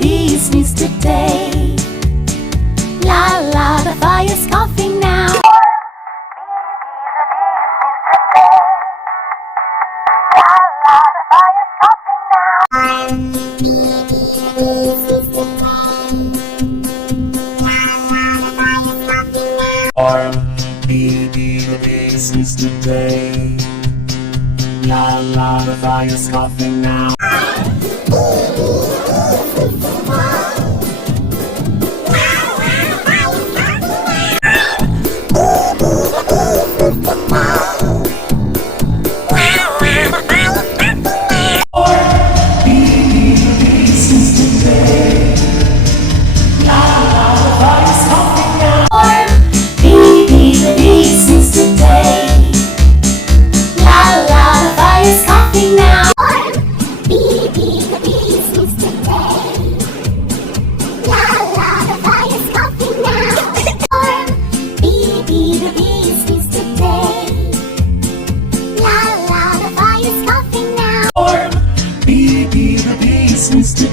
bee sneezes today. La la, the fire's coughing now. Bee, the bee sneezes today. La la, the fire's coughing now. Since